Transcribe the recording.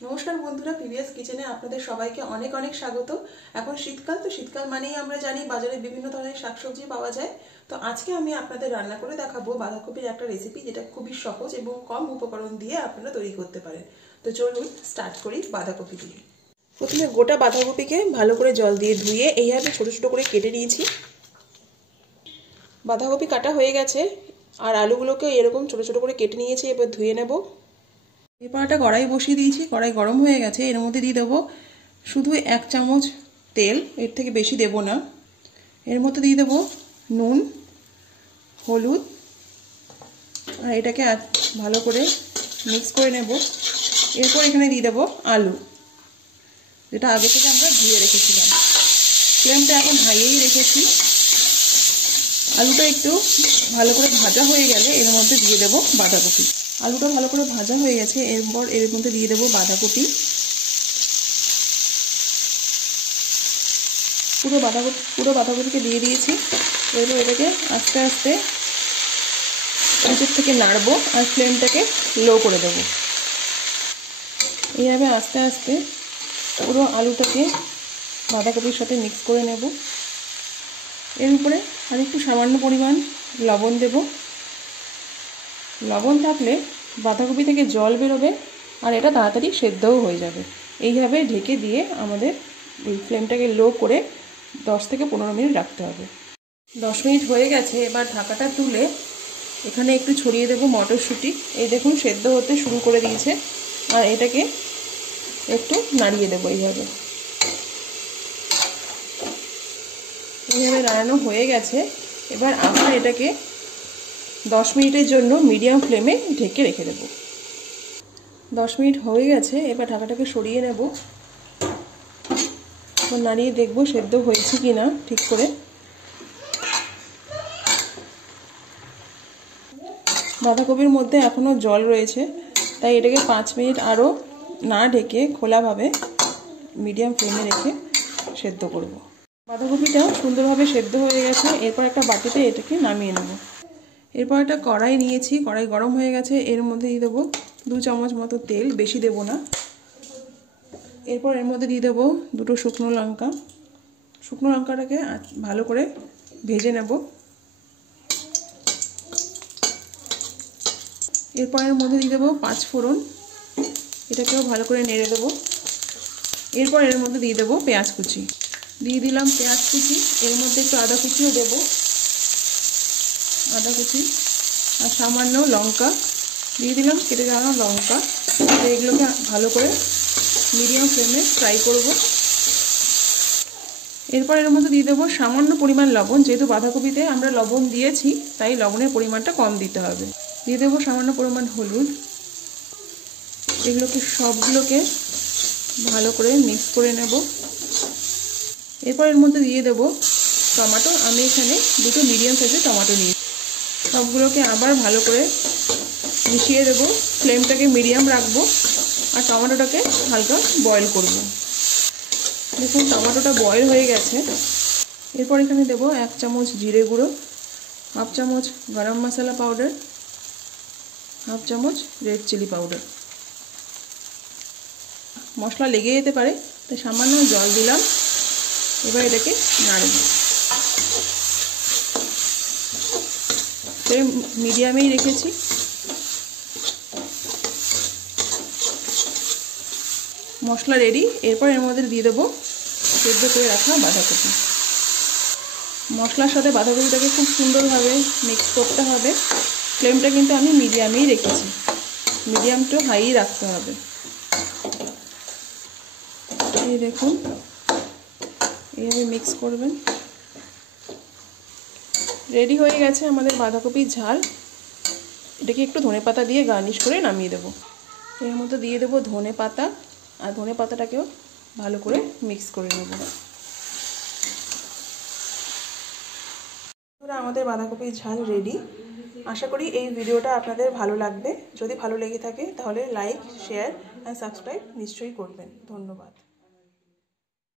নমস্কার বন্ধুরা, পিভিএস কিচেনে আপনাদের সবাইকে অনেক অনেক স্বাগত। এখন শীতকাল, তো শীতকাল মানেই আমরা জানি বাজারে বিভিন্ন ধরনের শাকসবজি পাওয়া যায়। তো আজকে আমি আপনাদের রান্না করে দেখাবো বাঁধাকপির একটা রেসিপি, যেটা খুবই সহজ এবং কম উপকরণ দিয়ে আপনারা তৈরি করতে পারেন। তো চলুন স্টার্ট করি বাঁধাকপি দিয়ে। প্রথমে গোটা বাঁধাকপিকে ভালো করে জল দিয়ে ধুয়ে এইভাবে ছোট ছোট করে কেটে নিয়েছি। বাঁধাকপি কাটা হয়ে গেছে, আর আলুগুলোকে এরকম ছোট ছোট করে কেটে নিয়েছি। এবার ধুয়ে নেব। এরপর একটা কড়াই বসিয়ে দিয়েছি, কড়াই গরম হয়ে গেছে। এর মধ্যে দিয়ে দেবো শুধু 1 চামচ তেল, এর থেকে বেশি দেব না। এর মধ্যে দিয়ে দেবো নুন, হলুদ, আর এটাকে ভালো করে মিক্স করে নেব। এরপর এখানে দিয়ে দেবো আলু, যেটা আগে থেকে আমরা ধুয়ে রেখেছিলাম। ফ্লেমটা এখন হাইয়েই রেখেছি। আলুটা একটু ভালো করে ভাজা হয়ে গেলে এর মধ্যে দিয়ে দেবো বাঁধাকপি। আলুটা ভালো করে ভাজা হয়ে গেছে, এরপর এর মধ্যে দিয়ে দেবো বাঁধাকপি। পুরো বাঁধাকপিকে দিয়ে দিয়েছি। এরপর এটাকে আস্তে আস্তে নিচের থেকে নাড়বো, আর ফ্লেমটাকে লো করে দেবো। এইভাবে আস্তে আস্তে পুরো আলুটাকে বাঁধাকপির সাথে মিক্স করে নেব। এর উপরে আর একটু সামান্য পরিমাণ লবণ দেব। লবণ থাকলে বাঁধাকপি থেকে জল বেরোবে, আর এটা তাড়াতাড়ি সেদ্ধও হয়ে যাবে। এইভাবে ঢেকে দিয়ে আমাদের এই ফ্লেমটাকে লো করে 10 থেকে 15 মিনিট রাখতে হবে। 10 মিনিট হয়ে গেছে। এবার ঢাকাটা তুলে এখানে একটু ছড়িয়ে দেবো মটরশুঁটি। এই দেখুন সেদ্ধ হতে শুরু করে দিয়েছে, আর এটাকে একটু নাড়িয়ে দেবো। এইভাবে নাড়ানো হয়ে গেছে। এবার আবার এটাকে 10 মিনিটের জন্য মিডিয়াম ফ্লেমে ঢেকে রেখে দেবো। 10 মিনিট হয়ে গেছে। এবার ঢাকাটাকে সরিয়ে নেব। নাড়িয়ে দেখবো সেদ্ধ হয়েছে কিনা ঠিক করে। বাঁধাকপির মধ্যে এখনও জল রয়েছে, তাই এটাকে 5 মিনিট আরও না ঢেকে খোলাভাবে মিডিয়াম ফ্লেমে রেখে সেদ্ধ করব। বাঁধাকপিটা সুন্দরভাবে সেদ্ধ হয়ে গেছে। এরপর একটা বাটিতে এটাকে নামিয়ে নেব। এরপর একটা কড়াই নিয়েছি, কড়াই গরম হয়ে গেছে। এর মধ্যে দিয়ে দেবো 2 চামচ মতো তেল, বেশি দেব না। এরপর এর মধ্যে দিয়ে দেবো 2টো শুকনো লঙ্কা। শুকনো লঙ্কাটাকে ভালো করে ভেজে নেব। এরপর এর মধ্যে দিয়ে দেবো 5 ফোড়ন, এটাকেও ভালো করে নেড়ে দেবো। এরপর এর মধ্যে দিয়ে দেবো পেঁয়াজ কুচি। দিয়ে দিলাম পেঁয়াজ কুচি। এর মধ্যে একটু আদা কুচিও দেবো, আদা কুচি, আর সামান্য লঙ্কা দিয়ে দিলাম, কেটে যাওয়া লঙ্কা। এগুলোকে ভালো করে মিডিয়াম ফ্লেমে ফ্রাই করব। এরপর এর মধ্যে দিয়ে দেবো সামান্য পরিমাণ লবণ। যেহেতু বাঁধাকপিতে আমরা লবণ দিয়েছি, তাই লবণের পরিমাণটা কম দিতে হবে। দিয়ে দেবো সামান্য পরিমাণ হলুদ। এগুলোকে সবগুলোকে ভালো করে মিক্স করে নেব। এরপর এর মধ্যে দিয়ে দেবো টমেটো। আমি এখানে 2টো মিডিয়াম সাইজের টমেটো নিয়েছি। সবগুলোকে আবার ভালো করে মিশিয়ে দেবো। ফ্লেমটাকে মিডিয়াম রাখবো, আর টমেটোটাকে হালকা বয়েল করব। দেখুন টমেটোটা বয়েল হয়ে গেছে। এরপর এখানে দেবো 1 চামচ জিরে গুঁড়ো, 1/2 চামচ গরম মশলা পাউডার, 1/2 চামচ রেড চিলি পাউডার। মশলা লেগে যেতে পারে, তাই সামান্য জল দিলাম। এবার এটাকে নাড়ব। ফ্লেম মিডিয়ামেই রেখেছি। মশলা রেডি। এরপর এর মধ্যে দিয়ে দেবো সেদ্ধ করে রাখা বাঁধাকপি। মশলার সাথে বাঁধাকপিটাকে খুব সুন্দরভাবে মিক্স করতে হবে। ফ্লেমটা কিন্তু আমি মিডিয়ামেই রেখেছি, মিডিয়াম টু হাই রাখতে হবে। এই দেখুন এইভাবে মিক্স করবেন। রেডি হয়ে গেছে আমাদের বাঁধাকপির ঝাল। এটাকে একটু ধনেপাতা দিয়ে গার্নিশ করে নামিয়ে দেবো। এর মধ্যে দিয়ে দেবো ধনেপাতা, আর ধনেপাতাটাকেও ভালো করে মিক্স করে নেব। আমাদের বাঁধাকপির ঝাল রেডি। আশা করি এই ভিডিওটা আপনাদের ভালো লাগবে। যদি ভালো লেগে থাকে তাহলে লাইক, শেয়ার অ্যান্ড সাবস্ক্রাইব নিশ্চয়ই করবেন। ধন্যবাদ।